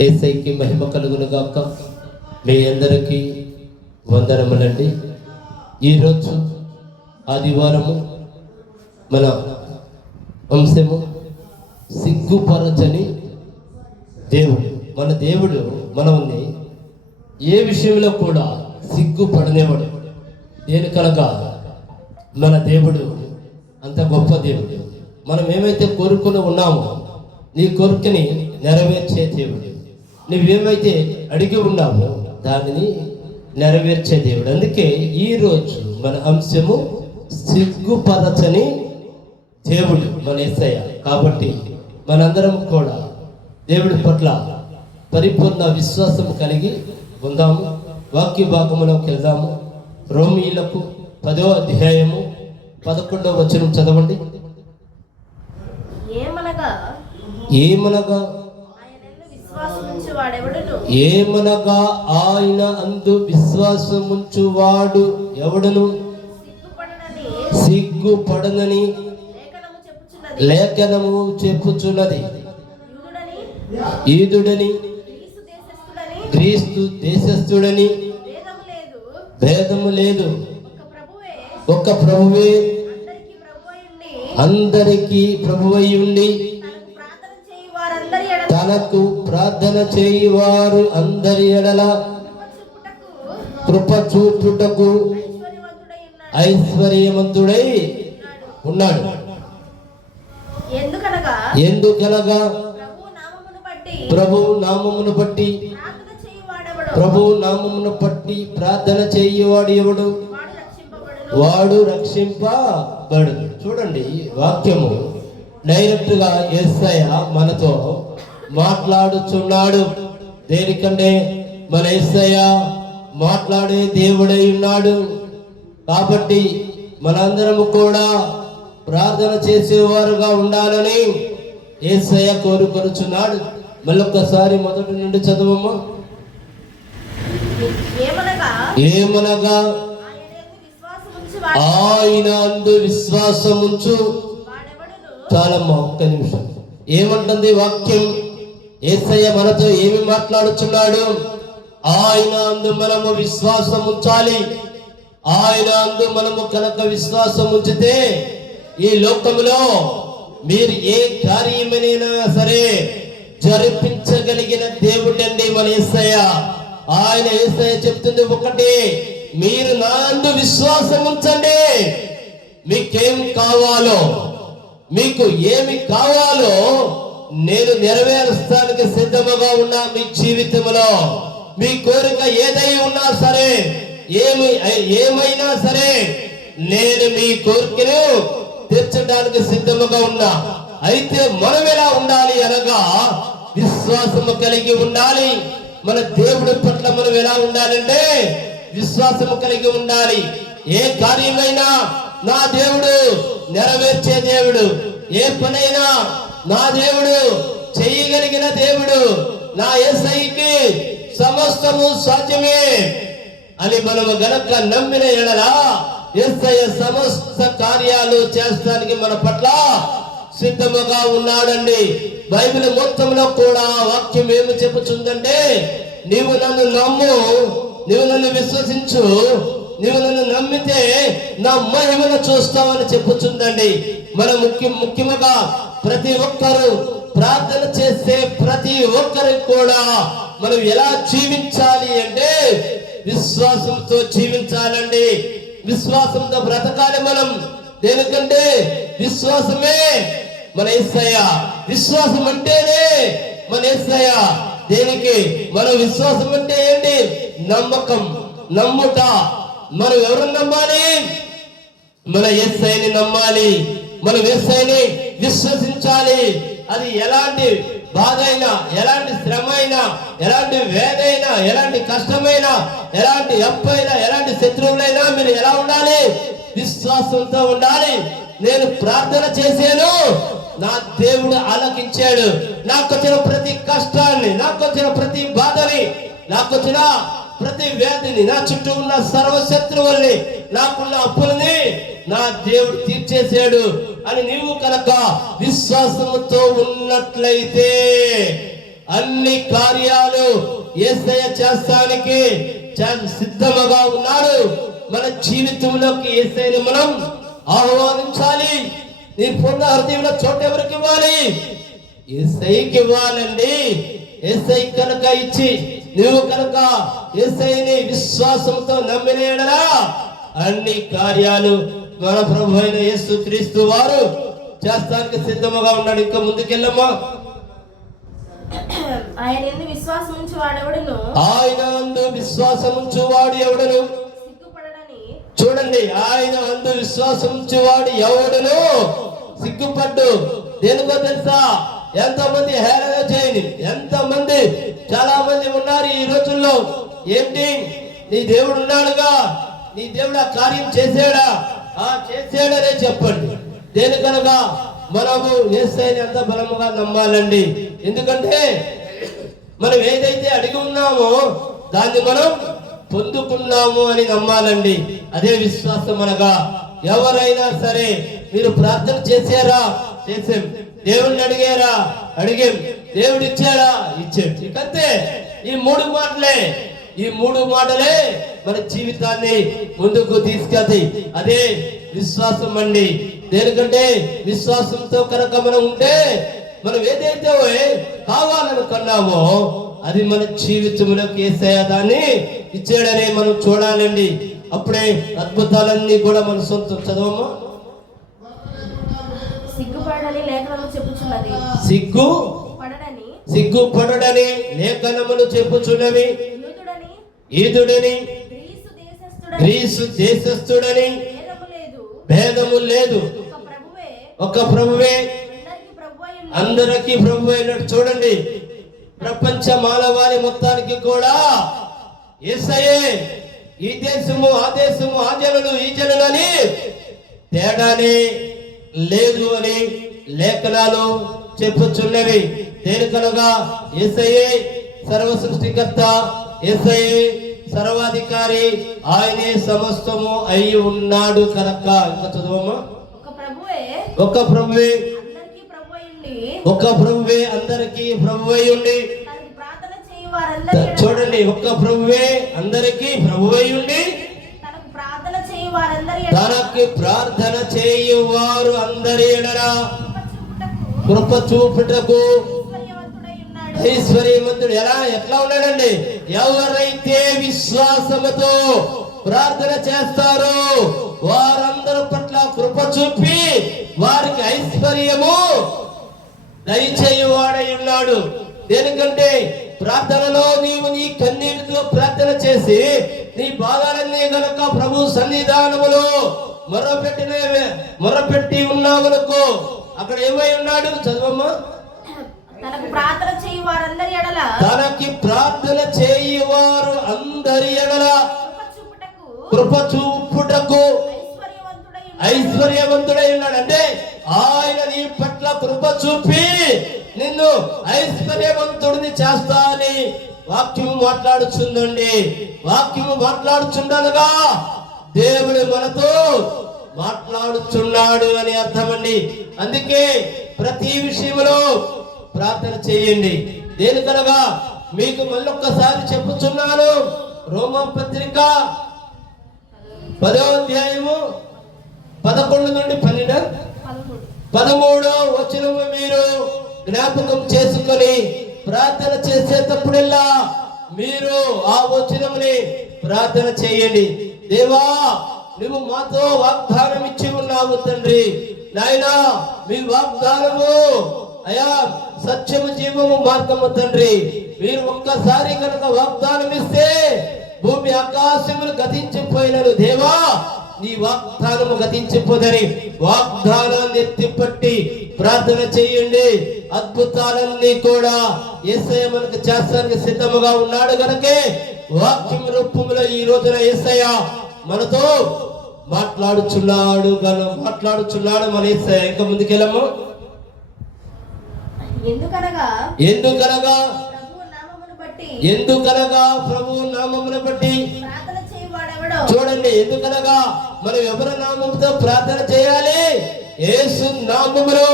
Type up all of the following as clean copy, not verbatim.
యేసయ్యకి మహిమ కలుగును గాక. మీ అందరికీ వందనములండి. ఈరోజు ఆదివారము. మన అంశము సిగ్గుపరచని దేవుడు. మన దేవుడు మనల్ని ఏ విషయంలో కూడా సిగ్గుపడనేవాడు. దేనికనగా మన దేవుడు అంత గొప్ప దేవుడు. మనం ఏమైతే కోరుకుని ఉన్నామో నీ కోరికని నెరవేర్చే దేవుడు. నువ్వేమైతే అడిగి ఉన్నావో దానిని నెరవేర్చే దేవుడు. అందుకే ఈరోజు మన అంశము సిగ్గుపరచని దేవుడు మన యేసయ్య. కాబట్టి మనందరం కూడా దేవుడి పట్ల పరిపూర్ణ విశ్వాసం కలిగి ఉందాము. వాక్య భాగంలోకి వెళ్దాము. రోమీయులకు 10వ అధ్యాయము 11వ వచనం చదవండి. ఏమనగా ఆయన అందు విశ్వాసముంచువాడు ఎవడును సిగ్గుపడనని లేఖనము చెప్పుచున్నది. యూదుడని క్రీస్తు దేశస్థుడని భేదము లేదు, ఒక్క ప్రభువే అందరికీ ప్రభువై ఉండి తనకు ప్రార్థన చేయువారు అందరి ఎడల కృప చూపుటకు ఐశ్వర్యవంతుడై ఉన్నాడు. ఎందుకనగా ప్రభు నామమును బట్టి ప్రార్థన చేయువాడు ఎవడు? వాడు రక్షింపబడు. చూడండి, వాక్యము డైరెక్ట్ గా యేసయ్య మనతో మాట్లాడుచున్నాడు. దేనికంటే మన యేసయ్య మాట్లాడే దేవుడై ఉన్నాడు. కాబట్టి మనందరము కూడా ప్రార్థన చేసేవారుగా ఉండాలని యేసయ్య కోరుకొనుచున్నాడు. మళ్ళొక్కసారి మొదటి నుండి చదవమ్మా. ఏమనగా ఆయన అందు విశ్వాసముంచు. చాలమ్మా, ఒక్క నిమిషం. ఏమంటుంది వాక్యం? యేసయ్య మనతో ఏమి మాట్లాడుచున్నాడు? ఆయన అందు మనము విశ్వాసం ఉంచాలి. ఆయన అందు మనము కనుక విశ్వాసం ఉంచితే ఈ లోకంలో మీరు ఏ కార్యమైనా సరే జరిపించగలిగిన దేవుడండి మన యేసయ్య. ఆయన యేసయ్య చెప్తుంది ఒకటి, మీరు నా అందు విశ్వాసం ఉంచండి. మీకేం కావాలో, మీకు ఏమి కావాలో నేను నెరవేర్చడానికి సిద్ధముగా ఉన్నా. మీ జీవితంలో మీ కోరిక ఏదై ఉన్నా సరే, ఏమైనా సరే నేను మీ కోరికను తీర్చడానికి సిద్ధముగా ఉన్నా. అయితే మనం ఎలా ఉండాలి అనగా విశ్వాసము కలిగి ఉండాలి. మన దేవుడి పట్ల మనం ఎలా ఉండాలంటే విశ్వాసము కలిగి ఉండాలి. ఏ కార్యమైనా నా దేవుడు నెరవేర్చే దేవుడు, ఏ పనైనా నా దేవుడు చేయగలిగిన దేవుడు. నా యేసయ్యకి సమస్తము సాధ్యమే అని మనము గనక నమ్మిన ఎడలా యేసయ్య సమస్త కార్యాలు చేస్తానికి మన పట్ల సిద్ధముగా ఉన్నాడండి. బైబిల్ మొత్తంలో కూడా వాక్యం ఏమి చెప్పుచుందంటే, నీవు నన్ను నమ్ము, నీవు నన్ను విశ్వసించు, నీవు నన్ను నమ్మితే నా మహిమను చూస్తావని చెప్పుచుందండి. మన ముఖ్యముగా ప్రతి ఒక్కరు ప్రార్థన చేసే ప్రతి ఒక్కరికి కూడా మనం ఎలా జీవించాలి అంటే విశ్వాసంతో జీవించాలండి. విశ్వాసంతో బ్రతకాలి మనం. దేనికంటే విశ్వాసమే మన యేసయ్య. విశ్వాసం అంటేనే మన యేసయ్య. దేనికి? మన విశ్వాసం అంటే ఏంటి? నమ్మకం, నమ్ముట. మనం ఎవరు నమ్మాలి? మన యేసయ్యని నమ్మాలి. మనం యేసయ్యని విశ్వసించాలి. అది ఎలాంటి బాధ అయినా, ఎలాంటి శ్రమ అయినా, ఎలాంటి వేదైనా, ఎలాంటి కష్టమైనా, ఎలాంటి అప్పైనా, ఎలాంటి శత్రువులైనా మీరు ఎలా ఉండాలి? విశ్వాసంతో ఉండాలి. నేను ప్రార్థన చేశాను, నా దేవుడు ఆలకించాడు. నాకు వచ్చిన ప్రతి కష్టాన్ని, నాకు వచ్చిన ప్రతి బాధని, నాకు వచ్చిన ప్రతి వ్యాధిని, నా చుట్టూ ఉన్న సర్వశత్రువుల్ని, నాకున్న అప్పులని నా దేవుడు తీర్చేశాడు అని నీవు కనుక విశ్వాసముతో ఉన్నట్లయితే అన్ని కార్యాలు యేసయ్య చేస్తానికి సిద్ధముగా ఉన్నాడు. మన జీవితంలోకి యేసయ్యని మనం ఆహ్వానించాలి. నీ పూర్ణ హృదయంలో చోటు ఎవరికి ఇవ్వాలి? యేసయ్యకి ఇవ్వాలండి. యేసయ్య కనుక ఇచ్చి నువ్వు కనుక యేసయ్యని విశ్వాసంతో నమ్మిన యెడల అన్ని కార్యాలు మన ప్రభు అయిన యేసుక్రీస్తు వారు చేస్తానికి సిద్ధముగా ఉన్నాడు. ఇంకా ముందుకెళ్ళమ్మా. ఆయన యందు విశ్వాసం ఉంచు వాడు ఎవడును సిగ్గుపడడని. చూడండి, ఆయన అందు విశ్వాసం ఉంచువాడు ఎవడును సిగ్గుపడ్డు. దేనికో తెలుసా? ఎంతమంది హేళన చేయని, ఎంతమంది చాలా మంది ఉన్నారు ఈ రోజుల్లో. ఏంటి, నీ దేవుడు ఉన్నాడుగా, నీ దేవుడు ఆ కార్యం చేసాడా? చేసాడనే చెప్పండి. దేనికనగా మనము యేసయ్యని ఎంత బలముగా నమ్మాలండి. ఎందుకంటే మనం ఏదైతే అడిగి ఉన్నామో దాన్ని మనం పొందుకున్నాము అని నమ్మాలండి. అదే విశ్వాసం అనగా. ఎవరైనా సరే మీరు ప్రార్థన చేశారా? చేసాం. దేవుడిని అడిగారా? అడిగాం. దేవుడు ఇచ్చాడా? ఇచ్చాడు. ఇకంతే. ఈ మూడు మాటలే మన జీవితాన్ని ముందుకు తీసుకెళ్తాయి. అదే విశ్వాసం అండి. దేనికంటే విశ్వాసంతో కనుక మనం ఉంటే మనం ఏదైతే కావాలనుకున్నామో అది మన జీవితంలోకి యేసయ్య దాన్ని ఇచ్చాడని మనం చూడాలండి. అప్పుడే అద్భుతాలన్నీ కూడా మన సొంతం. చదవమ్మా. సిగ్గుపడని లేఖనము చెప్పుచున్నది. సిగ్గుపడని లేఖనములు చెప్పుచున్నవి. ఈదుడని గ్రీసు దేశస్థుడని భేదము లేదు. ఒక ప్రభువే అందరికీ ప్రభు అయినట్టు. చూడండి, ప్రపంచ మానవాళి మొత్తానికి కూడా యేసయ్యే. ఈ దేశము ఆ దేశము, ఆ జనులు ఈ జనులు అని తేడానే లేదు అని లేఖనాలు చెప్పుచున్నవి. దేనికనగా యేసయ్యే సర్వ సృష్టికర్త, యేసయ్యే సర్వాధికారి, ఆయనే సమస్తము అయి ఉన్నాడు కనుక. ఇంకా చదవమ్మా. ఒక ప్రభువే అందరికీ ప్రభు అయి ఉండి. చూడండి, ఒక్క ప్రభువే అందరికీ ప్రభు అయి ఉండి తనకి ప్రార్థన చేయువారు అందరి ఎడల కృప చూపుటకు ఐశ్వర్యవంతుడు. ఎట్లా ఉన్నాడండి? ఎవరైతే విశ్వాసముతో ప్రార్థన చేస్తారో వారందరి పట్ల కృప చూపి వారికి ఐశ్వర్యము దయచేయువాడై ఉన్నాడు. దేనికంటే ప్రార్థనలో నీవు నీ కన్నీటితో ప్రార్థన చేసి నీ బాధలన్నీ గనక ప్రభు సన్నిధానములో మొరపెట్టి ఉన్నావనుకో, అక్కడ ఏమై ఉన్నాడు? చదవమ్మా. తనకి ప్రార్థన చేయువారు అందరి ఎడల కృప చూపుటకు ఐశ్వర్యవంతుడై ఉన్నాడు. అంటే ఆయన నీ పట్ల కృప చూపి నిన్ను ఐశ్వర్యవంతుడిని చేస్తా అని వాక్యము మాట్లాడుచుందండి. వాక్యము మాట్లాడుచుండగా దేవుడు మనతో మాట్లాడుచున్నాడు అని అర్థమండి. అందుకే ప్రతి విషయంలో ప్రార్థన చేయండి. దేనికనగా మీకు మళ్ళొక్కసారి చెప్పుచున్నాను. రోమా పత్రిక 10వ అధ్యాయము 11 నుండి 13 వచనము మీరు జ్ఞాపకం చేసుకొని ప్రార్థన చేసేటప్పుడల్లా మీరు ఆ వచనముని ప్రార్థన చేయండి. దేవా, నువ్వు మాతో వాగ్దానం ఇచ్చి ఉన్నావు తండ్రి. నాయనా, మీ వాగ్దానము అయా సత్యము, జీవము, మార్గము తండ్రి. మీరు ఒక్కసారి కనుక వాగ్దానం ఇస్తే భూమి ఆకాశములు గతించిపోయినను దేవా, నీ వాగ్దానము గతించిపోదని వాగ్దానాన్ని ఎత్తిపట్టి ప్రార్థన చేయండి. అద్భుతాలన్నీ కూడా యేసయ్య మనకు చేస్తానికి సిద్ధముగా ఉన్నాడు కనుకే వాక్యం రూపంలో ఈ రోజున యేసయ్య మనతో మాట్లాడుచున్నాడు మన యేసయ్య. ఇంకా ముందుకెళ్ళము. ఎందుకనగా ప్రభు నామమును బట్టి చూడండి. ఎందుకనగా మనం ఎవరి నామముతో ప్రార్థన చేయాలి? యేసు నామములో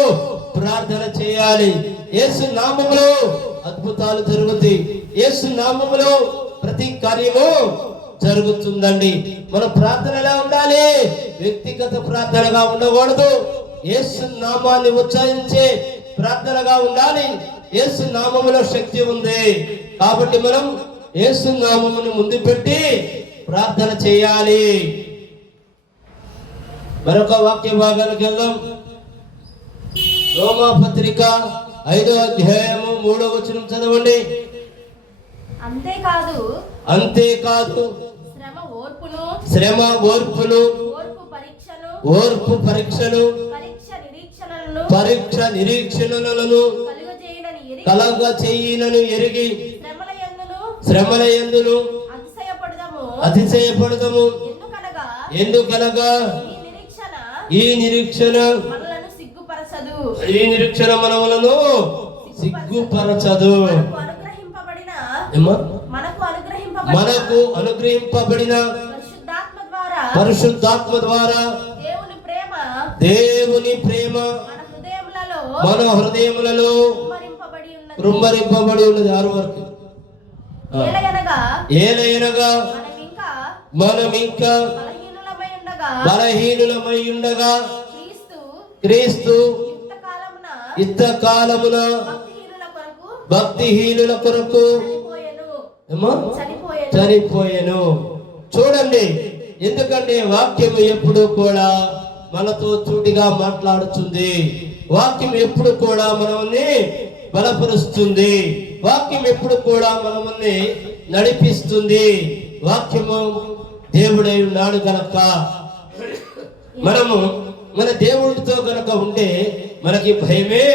ప్రార్థన చేయాలి. యేసు నామములో అద్భుతాలు జరుగుతాయి. యేసు నామములో ప్రతి కార్యము జరుగుతుందండి. మన ప్రార్థన ఎలా ఉండాలి? వ్యక్తిగత ప్రార్థనగా ఉండకూడదు. యేసు నామాన్ని ఉచ్చరించే ప్రార్థనగా ఉండాలి. యేసు నామములో శక్తి ఉంది కాబట్టి మనం యేసు నామమును ముందు పెట్టి ప్రార్థన చేయాలి. మరొక వాక్య భాగానికి వెళ్దాం. రోమా పత్రిక 5వ అధ్యాయము 3వ వచనం చదవండి. అంతేకాదు శ్రమ ఓర్పును ఓర్పు పరీక్షను పరీక్ష నిరీక్షణలను కలగ చేయనను ఎరిగి శ్రమల యందును అతిశయపడదము. ఎందుకనగా ఈ నిరీక్షణ మనలను సిగ్గుపరచదు. మనకు అనుగ్రహింపబడిన పరిశుద్ధాత్మ ద్వారా దేవుని ప్రేమ మన హృదయములలో కృమ్మరింపబడి ఉన్నది. 6 వరకు. ఏలయనగా మనం ఇంకా బలహీనులమై ఉండగా క్రీస్తు యుద్ధకాలమున భక్తిహీనుల కొరకు చనిపోయెను. చూడండి, ఎందుకంటే వాక్యం ఎప్పుడు కూడా మనతో చూటిగా మాట్లాడుతుంది. వాక్యం ఎప్పుడు కూడా మనల్ని బలపరుస్తుంది. వాక్యం ఎప్పుడు కూడా మనల్ని నడిపిస్తుంది. వాక్యము దేవుడై ఉన్నాడు గనక మనము మన దేవుడితో గనక ఉంటే మనకి భయమే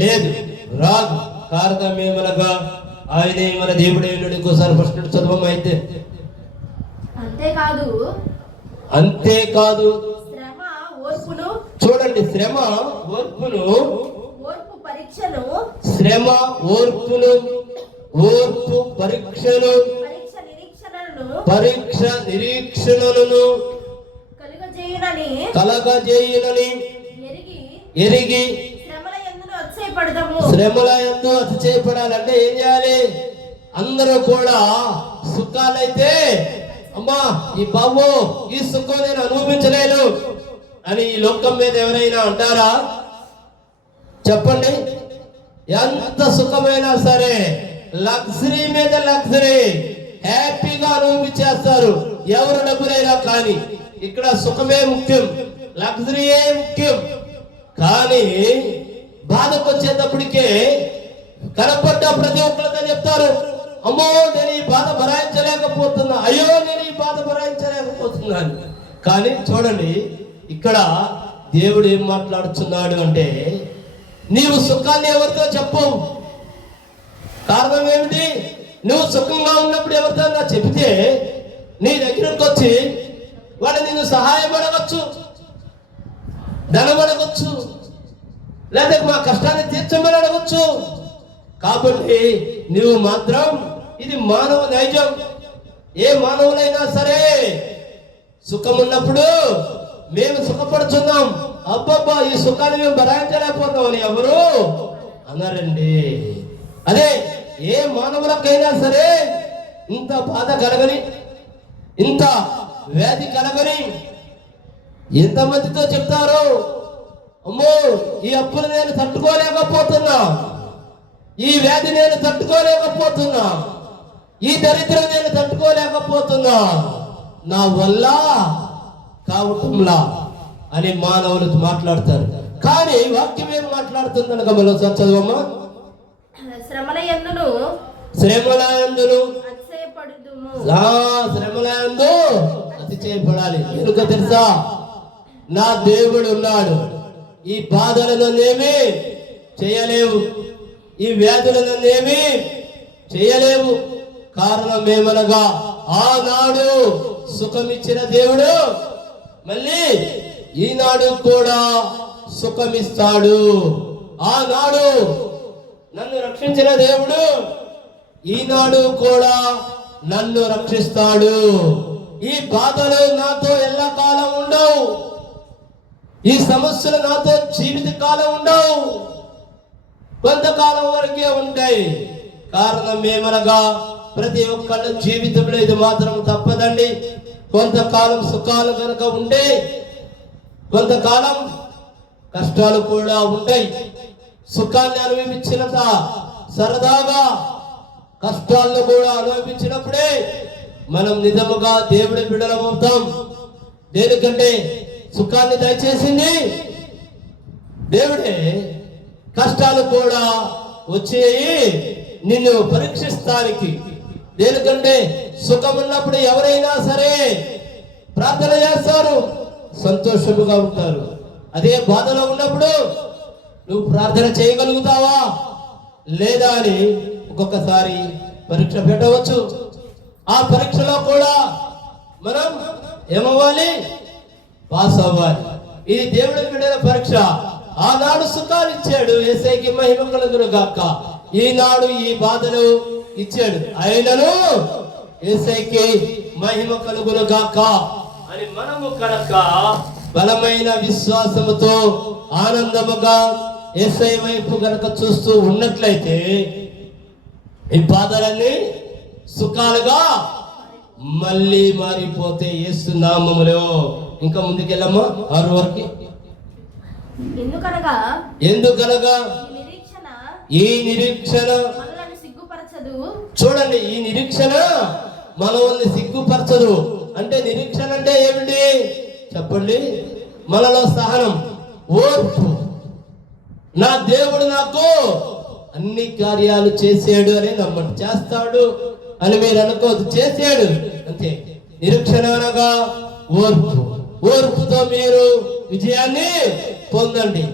లేదు, రాదు. కారణమేమనగా ఆయనే మన దేవుడై ఉన్నాడు. ఇంకోసారి ఫస్ట్ చదవం. అయితే అంతేకాదు చూడండి, శ్రమ ఓర్పును ఓర్పు పరీక్షను పరీక్ష నిరీక్షణలను కలగజేయునని ఎరిగి శ్రమల యందు అతిశయపడాలంటే ఏం చేయాలి? అందరూ కూడా సుఖాలైతే అమ్మా ఈ బాబు ఈ సుఖం నేను అనుభవించలేను అని ఈ లోకం మీద ఎవరైనా అంటారా? చెప్పండి. ఎంత సుఖమైనా సరే లగ్జరీ మీద లగ్జరీ హ్యాపీగా అనుభవించేస్తారు ఎవరు డబ్బులైనా. కానీ ఇక్కడ సుఖమే ముఖ్యం, లగ్జరీయే ముఖ్యం. కానీ బాధకు వచ్చేటప్పటికే కనపడ్డ ప్రతి ఒక్కరితో చెప్తారు, అమ్మో నేను ఈ బాధ భరాయించలేకపోతున్నా, అయ్యో నేను ఈ బాధ భరాయించలేకపోతున్నాను. కానీ చూడండి, ఇక్కడ దేవుడు ఏం మాట్లాడుతున్నాడు అంటే, నీవు సుఖాన్ని ఎవరితో చెప్పవు. కారణం ఏమిటి? నువ్వు సుఖంగా ఉన్నప్పుడు ఎవరితో చెబితే నీ దగ్గరకు వచ్చి వాడు నిన్ను సహాయపడవచ్చు, ధనమడవచ్చు, లేదా మా కష్టాన్ని తీర్చమని అడగచ్చు. కాబట్టి నువ్వు మాత్రం, ఇది మానవ నైజం. ఏ మానవులైనా సరే సుఖం ఉన్నప్పుడు మేము సుఖపడుతున్నాం, అబ్బబ్బా ఈ సుఖాన్ని మేము భరాయించలేకపోతామని ఎవరు అన్నారండి. అదే ఏ మానవులకైనా సరే ఇంత బాధ కలగని, ఇంత వ్యాధి కలగని ఎంతమందితో చెప్తారు, అమ్మో ఈ అప్పులు నేను తట్టుకోలేకపోతున్నా, ఈ వ్యాధి నేను తట్టుకోలేకపోతున్నా, ఈ దరిద్రం నేను తట్టుకోలేకపోతున్నా, నా వల్ల కావటంలా అని మానవులు మాట్లాడతారు. కానీ వాక్యం ఏం మాట్లాడుతుందని గమనించాలి. చదవమ్మా. శ్రమల యందును అతిశయపడాలి. ఎందుకు తెలుసా? నా దేవుడు ఉన్నాడు. ఈ బాధలను ఏమి చేయలేవు, ఈ వ్యాధులను ఏమి చేయలేవు. కారణం ఏమనగా ఆనాడు సుఖమిచ్చిన దేవుడు మళ్ళీ ఈనాడు కూడా సుఖమిస్తాడు. ఆనాడు నన్ను రక్షించిన దేవుడు ఈనాడు కూడా నన్ను రక్షిస్తాడు. ఈ బాధలు నాతో ఎల్లకాలం ఉండవు, ఈ సమస్యలు నాతో జీవిత కాలం ఉండవు. కొంతకాలం వరకే ఉంటాయి. కారణం ఏమనగా ప్రతి ఒక్కళ్ళ జీవితంలో ఇది మాత్రం తప్పదండి. కొంతకాలం సుఖాలు కనుక ఉంటే కొంతకాలం కష్టాలు కూడా ఉంటాయి. సుఖాన్ని అనుభవించినంత సరదాగా కష్టాలను కూడా అనుభవించినప్పుడే మనం నిజముగా దేవుడి బిడ్డలమవుతాం. దేనికంటే సుఖాన్ని దయచేసింది దేవుడే. కష్టాలు కూడా వచ్చేయి నిన్ను పరీక్షిస్తానికి. దేనికంటే సుఖం ఉన్నప్పుడు ఎవరైనా సరే ప్రార్థన చేస్తారు, సంతోషముగా ఉంటారు. అదే బాధలో ఉన్నప్పుడు నువ్వు ప్రార్థన చేయగలుగుతావా లేదా అని ఒక్కొక్కసారి పరీక్ష పెట్టవచ్చు. ఆ పరీక్షలో కూడా మనం ఏమవ్వాలి? పాస్ అవ్వాలి. ఇది దేవుడి బిడ్డల పరీక్ష. ఆనాడు సుఖాలు ఇచ్చాడు, యేసయ్యకి మహిమ కలుగును గాక. ఈనాడు ఈ బాధలు ఇచ్చాడు, అయినను యేసయ్యకి మహిమ కలుగును గాక అని మనము కనుక బలమైన విశ్వాసముతో ఆనందముగా యేసయ్య వైపు కనుక చూస్తూ ఉన్నట్లయితే ఈ బాధలన్నీ సుఖాలుగా మళ్ళీ మారిపోతే యేసు నామములో. ఇంకా ముందుకెళ్ళమ్మా 6 వరకు. ఎందుకనగా ఈ నిరీక్షణ చూడండి, ఈ నిరీక్షణ మనల్ని సిగ్గుపరచదు. అంటే నిరీక్షణ అంటే ఏమిటి చెప్పండి? మనలో సహనం, ఓర్పు. నా దేవుడు నాకు అన్ని కార్యాలు చేసాడు అని నమ్మండి. చేస్తాడు అని మీరు అనుకోవద్దు, చేసాడు అంతే. నిరీక్షణ అనగా ఓర్పు. ఓర్పుతో మీరు విజయాన్ని పొందండి.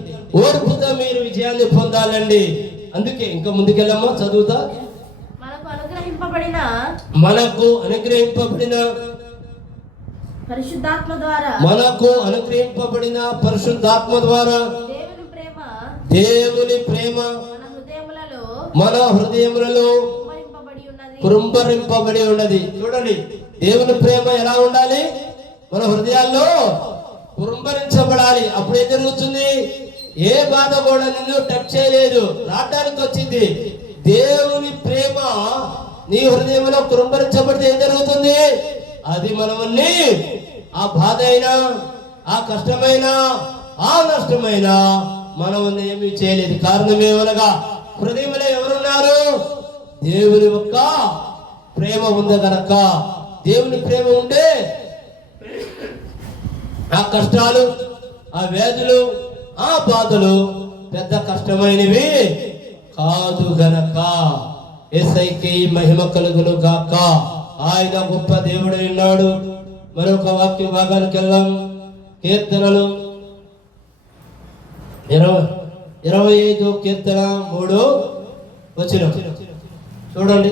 ఓర్పుతో మీరు విజయాన్ని పొందాలండి. అందుకే ఇంకా ముందుకెళ్ళమ్మా, చదువుతా. మనకు అనుగ్రహింపబడిన పరిశుద్ధాత్మ ద్వారా దేవుని ప్రేమ మన హృదయములలో కురుంబరింపబడి ఉన్నది. చూడండి, దేవుని ప్రేమ ఎలా ఉండాలి? మన హృదయాల్లో కురుంబరించబడాలి. అప్పుడు ఏం జరుగుతుంది? ఏ బాధ కూడా నిన్ను టచ్ చేయలేదు, రావడానికి వచ్చింది. దేవుని ప్రేమ నీ హృదయంలో కురుంబరించబడితే ఏం జరుగుతుంది? అది మనల్ని ఆ బాధ అయినా, ఆ కష్టమైనా, ఆ నష్టమైనా మనల్ని ఏమీ చేయలేదు. కారణం ఏమనగా హృదయంలో ఎవరున్నారు? దేవుని యొక్క ప్రేమ ఉంది కనుక. దేవుని ప్రేమ ఉంటే ఆ కష్టాలు, ఆ వ్యాధులు, ఆ బాధలు పెద్ద కష్టమైనవి కాదు గనక. యేసయ్యకి మహిమ కలుగును గాక. ఆయన గొప్ప దేవుడు ఉన్నాడు. మరొక వాక్య భాగానికి వెళ్దాం. కీర్తనలు 25 కీర్తన 3 వచనం చూడండి.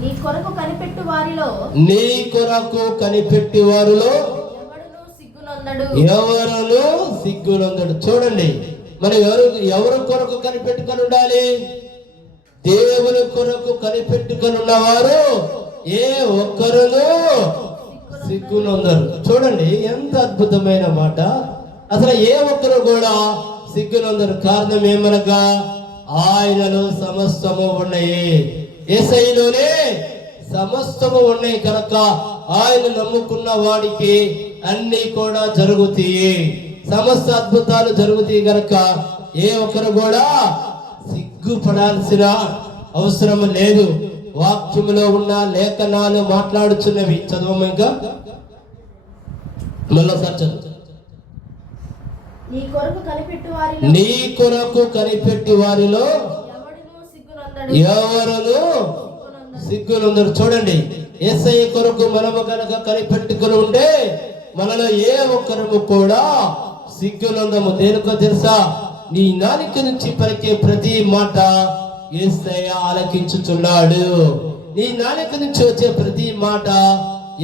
నీ కొరకు కనిపెట్టు వారిలో ఎవరును సిగ్గునందడు. చూడండి, మనం ఎవరు కొరకు కనిపెట్టుకొని ఉండాలి? దేవుని కొరకు కనిపెట్టుకొని ఉన్నవారు ఏ ఒక్కరును సిగ్గునందరు. చూడండి, ఎంత అద్భుతమైన మాట. అసలు ఏ ఒక్కరు కూడా సిగ్గునందరు. కారణం ఏమనగా ఆయనలో సమస్తము ఉన్నాయి. యేసయ్యలోనే సమస్తము ఉన్నాయి కనుక ఆయన నమ్ముకున్న వాడికి అన్ని కూడా జరుగుతాయి. సమస్త అద్భుతాలు జరుగుతాయి కనుక ఏ ఒక్కరు కూడా సిగ్గుపడాల్సిన అవసరం లేదు. వాక్యములో ఉన్న లేఖనాలు మాట్లాడుచున్నవి. చదవము ఇంకా మళ్ళీసారి చదువు. నీ కొరకు కనిపెట్టి వారిలో ఎవరును సిగ్గునందరు. చూడండి, యేసయ్య కొరకు మనము కనుక కనిపెట్టుకుని ఉంటే మనలో ఏ ఒక్కరము కూడా సిగ్గునందము. దేనికో తెలుసా? నీ నాలుక నుంచి పలికే ప్రతి మాట యేసయ్య ఆలకించుచున్నాడు. నీ నాలుక నుంచి వచ్చే ప్రతి మాట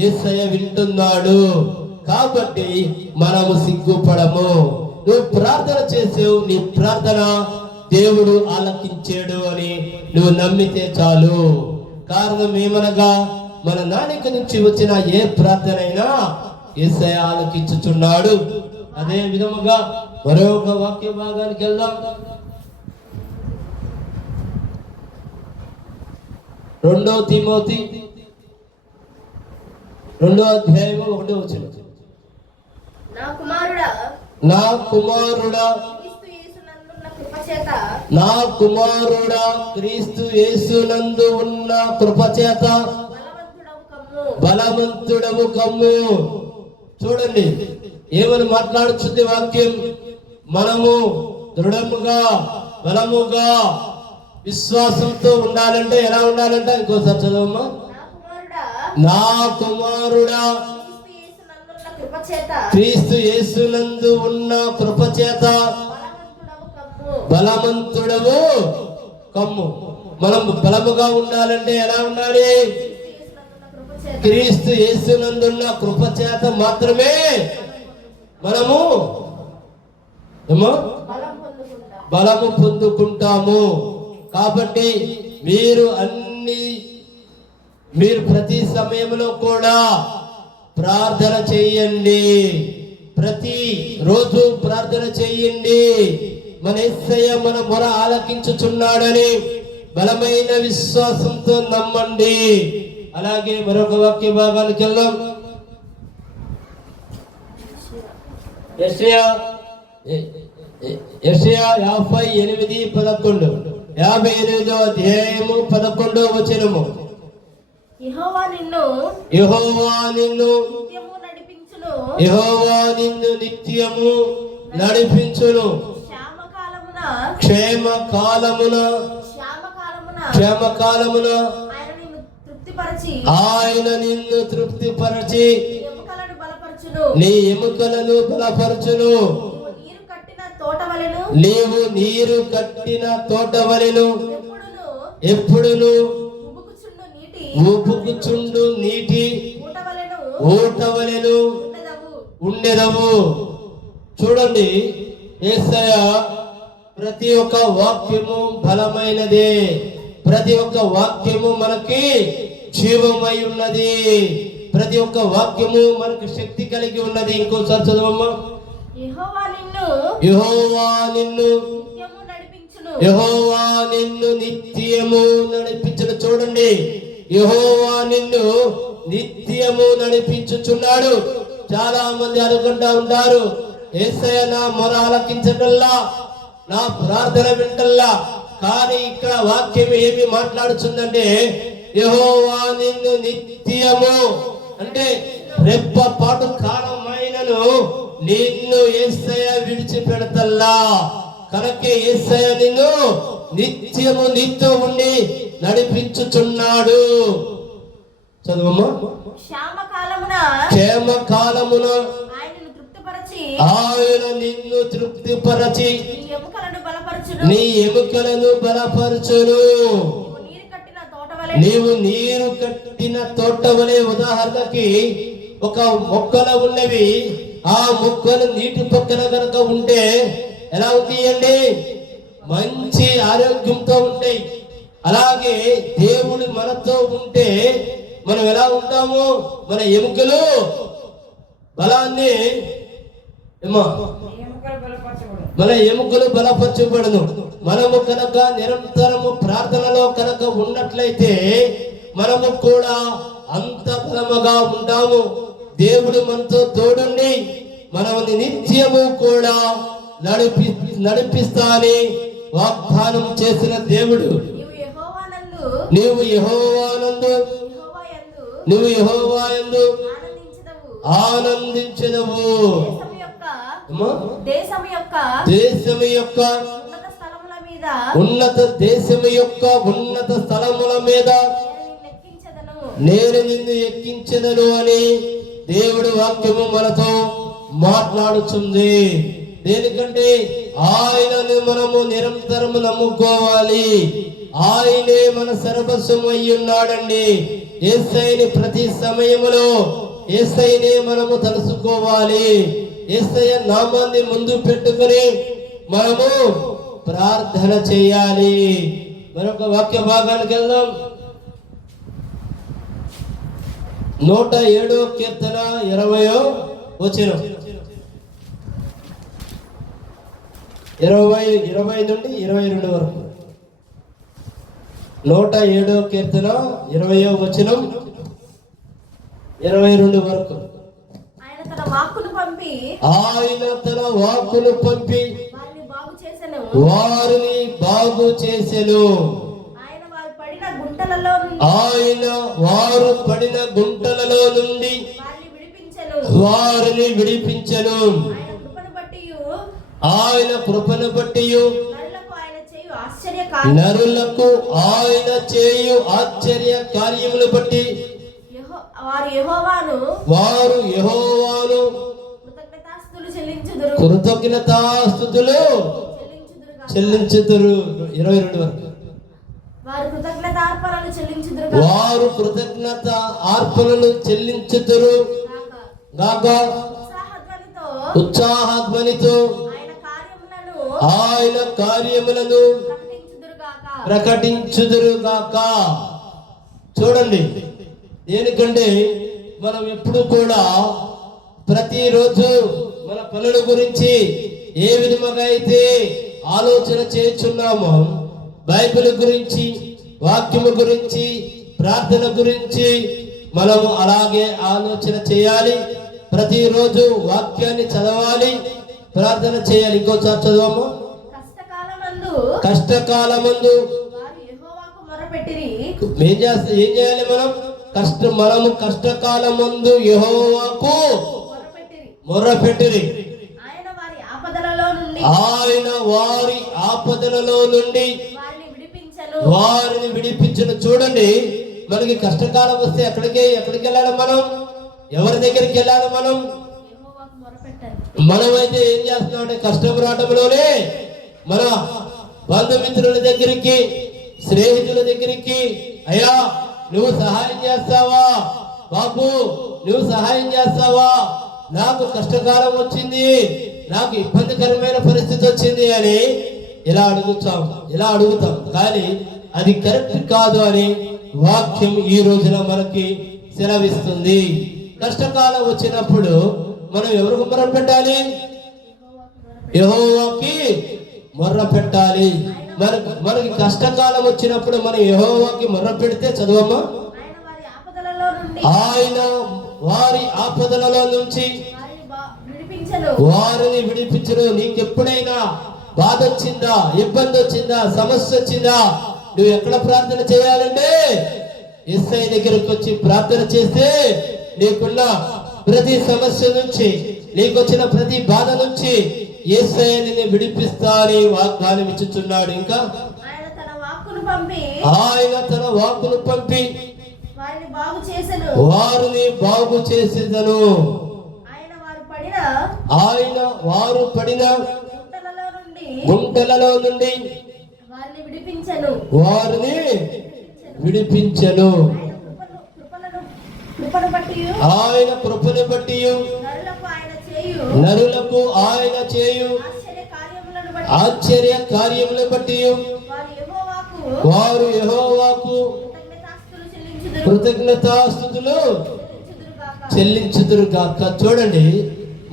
యేసయ్య వింటున్నాడు. కాబట్టి మనము సిగ్గుపడము. నువ్వు ప్రార్థన చేసావు, నీ ప్రార్థన దేవుడు ఆలకించాడు అని నువ్వు నమ్మితే చాలు. కారణం ఏమనగా మన నాలుక నుంచి వచ్చిన ఏ ప్రార్థన అయినా యేసయ్య ఆలకించుచున్నాడు. అదే విధముగా మరొక వాక్య భాగానికి వెళ్దాం. 2 తిమోతి 2వ అధ్యాయం 1వ వచనం. నా కుమారుడా నా కుమారుడా క్రీస్తు యేసునందున్న కృపచేత నా కుమారుడా క్రీస్తు యేసునందు ఉన్న కృపచేత బలవంతుడము కమ్ము. చూడండి ఏమని మాట్లాడుతుంది వాక్యం. మనము దృఢముగా బలముగా విశ్వాసంతో ఉండాలంటే ఎలా ఉండాలంటే ఇంకోసారి చదవమ్మా. నా కుమారుడా క్రీస్తు యేసునందు ఉన్న కృపచేత బలవంతుడము కమ్ము. మనం బలముగా ఉండాలంటే ఎలా ఉండాలి? క్రీస్తు యేసునందున్న కృపచేత మాత్రమే మనము బలము పొందుకుంటాము. కాబట్టి మీరు ప్రతి సమయంలో కూడా ప్రార్థన చేయండి. ప్రతి రోజు ప్రార్థన చేయండి. మన యేసయ్య మన మొర ఆలకించుచున్నాడని బలమైన విశ్వాసంతో నమ్మండి. అలాగే మరొక వాక్య భాగానికి వెళ్దాం. యెషయా 58:11 58వ అధ్యాయము 11వ వచనము. యెహోవా నిన్ను నిత్యము నడిపించును. క్షేమకాలమున ఆయన నిన్ను తృప్తిపరచి నీ ఎముకలను బలపరచును. నీవు నీరు కట్టిన తోటవలెను ఎప్పుడును ఊపుకుచుండు నీటి ఊటవలెను ఉండెదవు. చూడండి యేసయ్య ప్రతి ఒక్క వాక్యము బలమైనదే. ప్రతి ఒక్క వాక్యము మనకి జీవమై ఉన్నది. ప్రతి ఒక్క వాక్యము మనకు శక్తి కలిగి ఉన్నది. ఇంకోసారి చదవమ్మా. యెహోవా నిన్ను నిత్యము నడిపించును. చూడండి యెహోవా నిన్ను నిత్యము నడిపించుచున్నాడు. చాలా మంది అనుకుంటా ఉంటారు, యేసయ్య నా మొర ఆలకించటల్లా, నా ప్రార్థన వింటల్లా. కానీ ఇక్కడ వాక్యం ఏమి మాట్లాడుతుందంటే యెహోవా నిన్ను నిత్యము అంటే రెప్పపాటు కాలమైనను నిన్ను యేసయ్య విడిచిపెడతల్లా. కనుక యేసయ్య నిన్ను నిత్యము నీతో ఉండి నడిపించుచున్నాడు. చదువమ్మా. క్షేమకాలమున ఆయన నిన్ను తృప్తిపరచి నీ ఎముకలను బలపరచును. నీవు నీరు కట్టిన తోటవలే. ఉదాహరణకి ఒక మొక్కలు ఉన్నవి, ఆ మొక్కలు నీటి పక్కన కనుక ఉంటే ఎలా ఉంటాయండి? మంచి ఆరోగ్యంతో ఉంటాయి. అలాగే దేవుడు మనతో ఉంటే మనం ఎలా ఉంటాము? మన ఎముకలు బలాన్ని మన ఎముకలు బలపరచబడును. మనము కనుక నిరంతరము ప్రార్థనలో కనుక ఉన్నట్లయితే మనము కూడా అంత బలముగా ఉంటాము. దేవుడు మనతో తోడుండి మనల్ని నిత్యము కూడా నడిపిస్తానని వాగ్దానం చేసిన దేవుడు. నీవు యెహోవా యందు ఆనందించెదవు. దేశము యొక్క ఉన్నత స్థలముల మీద నేను నిన్ను ఎక్కించెదను అని దేవుడు వాక్యము మనతో మాట్లాడుతుంది. దేనికంటే ఆయనను మనము నిరంతరము నమ్ముకోవాలి. ఆయనే మన సర్వస్వము అయి ఉన్నాడండి. యేసయ్యని ప్రతి సమయములో యేసయ్యనే మనము తలుసుకోవాలి. యేసయ్య నామాన్ని ముందు పెట్టుకుని మనము ప్రార్థన చేయాలి. మరొక వాక్య భాగానికి వెళ్దాం. 107వ కీర్తన 20వ వచనం. 20 నుండి 22 వరకు. 107వ కీర్తన 20వ వచనం 22 వరకు. ఆయన తన వాక్కును పంపి ఆయన తన వాక్కును పంపి వారిని బాగు చేసెను. వారిని బాగు చేసెను. ఆయన వారు పడిన గుంటలలో నుండి వారు పడిన గుంటలలో నుండి వారిని విడిపించెను. వారిని విడిపించెను. ఆయన కృపను బట్టియు నరులకు ఆయన చేయు ఆశ్చర్య కార్యములు బట్టి వారు యెహోవాను కృతజ్ఞతాస్తుతులు చెల్లించుదురు. 22 వరకు. వారు కృతజ్ఞత అర్పణలు చెల్లించుదురు గాక. ఉత్సాహధ్వనితో ఆయన కార్యములను ప్రకటించుదురు గాక. చూడండి, దేనికంటే మనం ఎప్పుడు కూడా ప్రతిరోజు మన పనుల గురించి ఏ విధముగా అయితే ఆలోచన చేస్తున్నామో, బైబిల్ గురించి, వాక్యము గురించి, ప్రార్థన గురించి మనము అలాగే ఆలోచన చేయాలి. ప్రతిరోజు వాక్యాన్ని చదవాలి, ప్రార్థన చేయాలి. ఇంకోసారి చదవము. కష్టకాలమందు ఏం చేయాలి? మనము కష్టకాలమందు యెహోవాకు మొర్రపెట్టిరి. ఆయన వారి ఆపదలలో నుండి వారిని విడిపించును. చూడండి, మనకి కష్టకాలం వస్తే ఎక్కడికి వెళ్ళాలి? మనం ఎవరి దగ్గరికి వెళ్ళాలి? మనమైతే ఏం చేస్తున్నామంటే కష్టం రావడంలోనే మన బంధుమిత్రుల దగ్గరికి, స్నేహితుల దగ్గరికి, అయ్యా నువ్వు సహాయం చేస్తావా బాబు, నువ్వు సహాయం చేస్తావా, నాకు కష్టకాలం వచ్చింది, నాకు ఇబ్బందికరమైన పరిస్థితి వచ్చింది అని ఇలా అడుగుతాం. కానీ అది కరెక్ట్ కాదు అని వాక్యం ఈ రోజున మనకి సెలవిస్తుంది. కష్టకాలం వచ్చినప్పుడు మనం ఎవరికి మొర్ర పెట్టాలి? యెహోవాకి మొర్ర పెట్టాలి. మనకి కష్టకాలం వచ్చినప్పుడు మనం యెహోవాకి మొర్ర పెడితే, చదవమ్మా, ఆయన వారి ఆపదలలో నుంచి వారిని విడిపించరు. నీకెప్పుడైనా బాధ వచ్చిందా, ఇబ్బంది వచ్చిందా, సమస్య వచ్చిందా, నువ్వు ఎక్కడ ప్రార్థన చేయాలంటే యేసయ్య దగ్గరికి వచ్చి ప్రార్థన చేస్తే నీకున్న ప్రతి సమస్య నుంచి, నీకొచ్చిన ప్రతి బాధ నుంచి యేసయ్య నిన్ను విడిపిస్తా అని వాగ్దానం ఇచ్చుచున్నాడు. ఇంకా ఆయన తన వాక్కును పంపి వారిని బాగు చేసేదను. ఆయన వారు పడిన గుంటలలో నుండి వారిని విడిపించెను. ఆయన కృపను బట్టి నరులకు ఆయన చేయు ఆశ్చర్య కార్యములను బట్టి వారు యెహోవాకు కృతజ్ఞతాస్తుతులు చెల్లించుదురు గాక. చూడండి,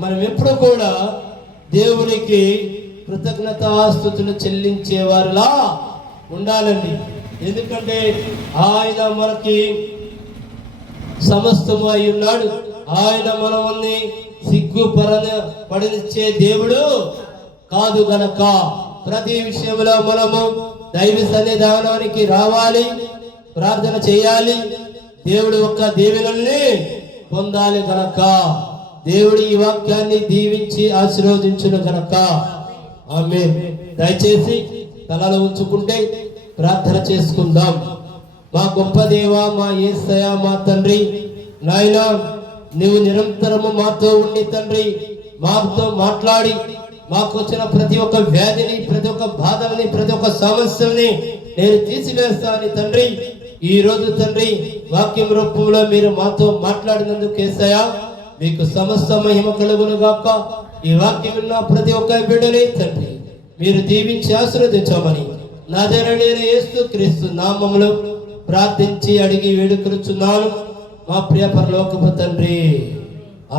మనం ఎప్పుడు కూడా దేవునికి కృతజ్ఞతాస్తుతులు చెల్లించే వారిలా ఉండాలండి. ఎందుకంటే ఆయన మనకి సమస్తము అయి ఉన్నాడు. ఆయన మనల్ని పడినిచ్చే దేవుడు కాదు గనక ప్రతి విషయంలో మనము దైవ సన్నిధానానికి రావాలి, ప్రార్థన చేయాలి, దేవుడు యొక్క దీవెనల్ని పొందాలి గనక దేవుడు ఈ వాక్యాన్ని దీవించి ఆశీర్వదించును గనక ఆమేన్. దయచేసి తలలో ఉంచుకుంటే ప్రార్థన చేసుకుందాం. మా గొప్ప దేవా, మా యేసయ్య, మా తండ్రి, నాయనా నీవు నిరంతరము మాతో ఉండి తండ్రి, మాతో మాట్లాడి మాకు వచ్చిన ప్రతి ఒక్క వ్యాధిని, ప్రతి ఒక్క బాధల్ని, ప్రతి ఒక్క సమస్యల్ని నేను తీసివేస్తాను తండ్రి. ఈ రోజు తండ్రి వాక్యం రూపంలో మీరు మాతో మాట్లాడినందుకు యేసయ్య మీకు సమస్త మహిమ కలుగును గాక. ఈ వాక్యం విన్న ప్రతి ఒక్క బిడ్డని తండ్రి మీరు దీవించి ఆశీర్వదించమని నజరేయుడైన యేసు క్రీస్తు నామములో ప్రార్థించి అడిగి వేడుకొనుచున్నాను మా ప్రియ పరలోకపు తండ్రి,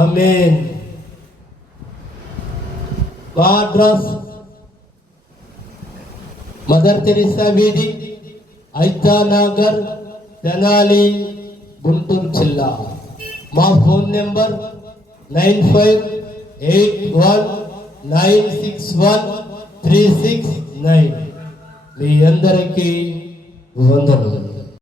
ఆమేన్. మా అడ్రస్ మదర్ తెరీసా వీధి, ఐతానగర్, తెనాలి, గుంటూరు జిల్లా. మా ఫోన్ నెంబర్ 9581961369. మీ అందరికీ వందనములు.